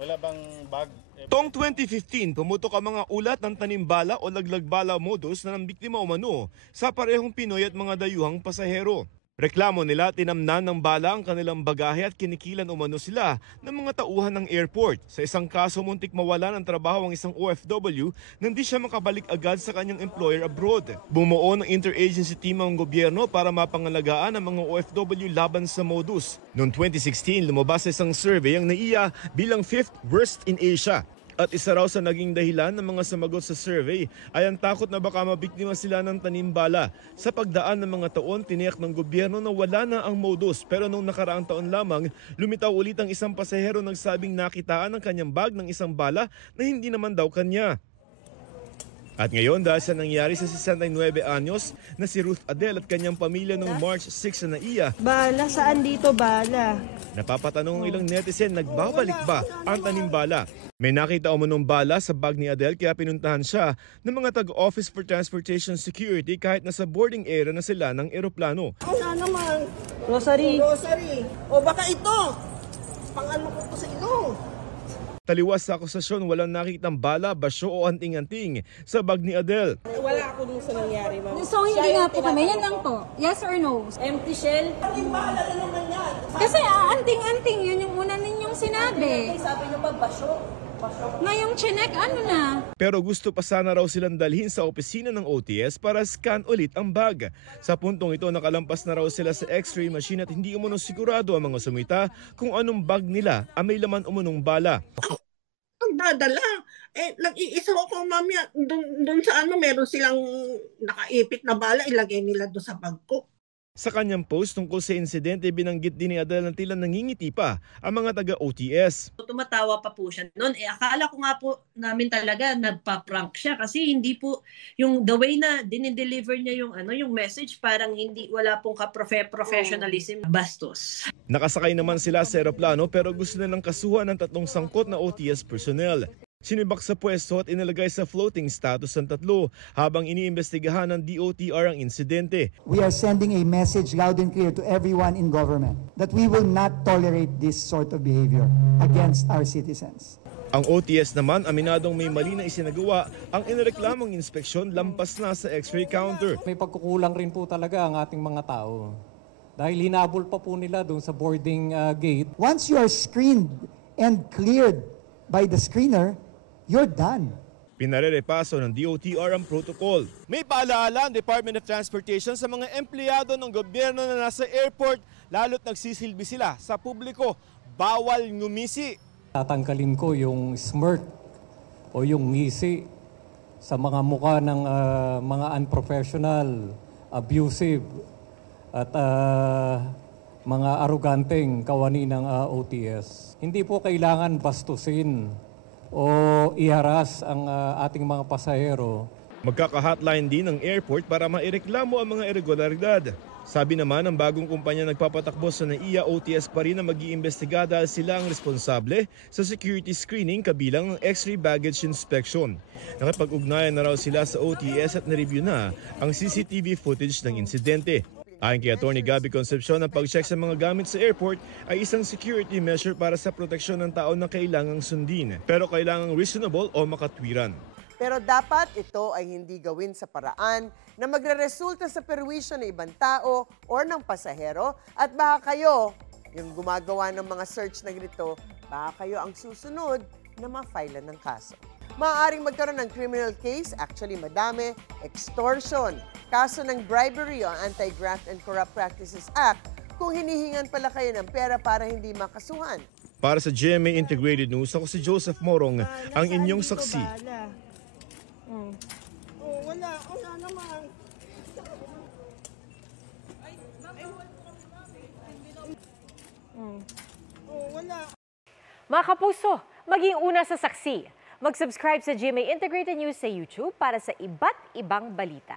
Wala bang bag? Taong 2015, pumutok ang mga ulat ng tanimbala o laglagbala modus na ng biktima umano sa parehong Pinoy at mga dayuhang pasahero. Reklamo nila tinamnan ng bala ang kanilang bagahe at kinikilan umano sila ng mga tauhan ng airport. Sa isang kaso, muntik mawala ng trabaho ang isang OFW nang di siya makabalik agad sa kanyang employer abroad. Bumuo ng interagency team ang gobyerno para mapangalagaan ang mga OFW laban sa modus. Noong 2016, lumabas sa isang survey ang NAIA bilang 5th worst in Asia. At isa raw sa naging dahilan ng mga sumagot sa survey ay ang takot na baka mabiktima sila ng tanimbala. Sa pagdaan ng mga taon, tiniyak ng gobyerno na wala na ang modus. Pero nung nakaraang taon lamang, lumitaw ulit ang isang pasahero nagsabing nakitaan ng kanyang bag ng isang bala na hindi naman daw kanya. At ngayon dahil sa nangyari sa 69 anyos na si Ruth Adele at kanyang pamilya noong March 6 sa NAIA. Bala, saan dito bala? Napapatanong ang ilang netizen, nagbabalik ba ang tanimbala? May nakita umunong bala sa bag ni Adele kaya pinuntahan siya ng mga taga-Office for Transportation Security kahit nasa boarding area na sila ng eroplano. Ano naman? Rosary. Rosary. O baka ito. Pang-ano ko po sa ilong. Taliwas sa akusasyon, walang nakitang bala, basyo o anting-anting sa bag ni Adele. Wala ako dun sa nangyari, ma'am. So hindi nga po kami, yan lang po. Yes or no? Empty shell? Ang bahala na naman yan. Kasi anting-anting, yun yung una ninyong sinabi. Sabi niyo ba, basyo? Ngayong chinek, ano na? Pero gusto pa sana raw silang dalhin sa opisina ng OTS para scan ulit ang bag. Sa puntong ito, nakalampas na raw sila sa x-ray machine at hindi umano sigurado ang mga sumita kung anong bag nila ang may laman umunong bala. Pagdadala. Nag-iisa ko, mami, doon sa meron silang nakaipit na bala, ilagay nila doon sa bag ko. Sa kanyang post tungkol sa insidente, binanggit din ni Adele na tila nangingiti pa ang mga taga-OTS. Tumatawa pa po siya noon. Akala ko nga po namin talaga nagpa-prank siya kasi hindi po yung the way na dinideliver niya yung message parang hindi wala pong professionalism, bastos. Nakasakay naman sila sa eroplano pero gusto nilang kasuhan ng 3 sangkot na OTS personnel. Sinibak sa pwesto at inilagay sa floating status ang 3 habang iniimbestigahan ng DOTR ang insidente. We are sending a message loud and clear to everyone in government that we will not tolerate this sort of behavior against our citizens. Ang OTS naman aminadong may mali na isinagawa ang inireklamong inspeksyon lampas na sa x-ray counter. May pagkukulang rin po talaga ang ating mga tao dahil hinabol pa po nila doon sa boarding gate. Once you are screened and cleared by the screener, you're done. Pinarerepaso ng DOTR ang protocol. May paalaala ang Department of Transportation sa mga empleyado ng gobyerno na nasa airport lalo't nagsisilbi sila sa publiko. Bawal ngumisi. Tatanggalin ko yung smirk o yung ngisi sa mga mukha ng mga unprofessional, abusive at mga aruganteng kawani ng OTS. Hindi po kailangan bastusin o iharas ang ating mga pasahero. Magkaka-hotline din ng airport para maireklamo ang mga irregularidad. Sabi naman ng bagong kumpanya nagpapatakbo sa NAIA, OTS pa rin na mag-iimbestiga dahil sila ang responsable sa security screening kabilang ng x-ray baggage inspection. Nakipag-ugnayan na raw sila sa OTS at na-review na ang CCTV footage ng insidente. Ayon kay Atty. Gabby Concepcion, ang pag-check sa mga gamit sa airport ay isang security measure para sa proteksyon ng tao na kailangang sundin. Pero kailangang reasonable o makatwiran. Pero dapat ito ay hindi gawin sa paraan na magre-resulta sa perwisyo ng ibang tao o ng pasahero at baka kayo, yung gumagawa ng mga search na ganito, baka kayo ang susunod na ma-file ng kaso. Maaaring magkaroon ng criminal case, actually madami, extortion, kaso ng bribery o Anti-Graft and Corrupt Practices Act kung hinihingan pala kayo ng pera para hindi makasuhan. Para sa GMA Integrated News, ako si Joseph Morong, ang inyong saksi. Wala naman. Wala. Mga kapuso, maging una sa saksi. Mag-subscribe sa GMA Integrated News sa YouTube para sa iba't ibang balita.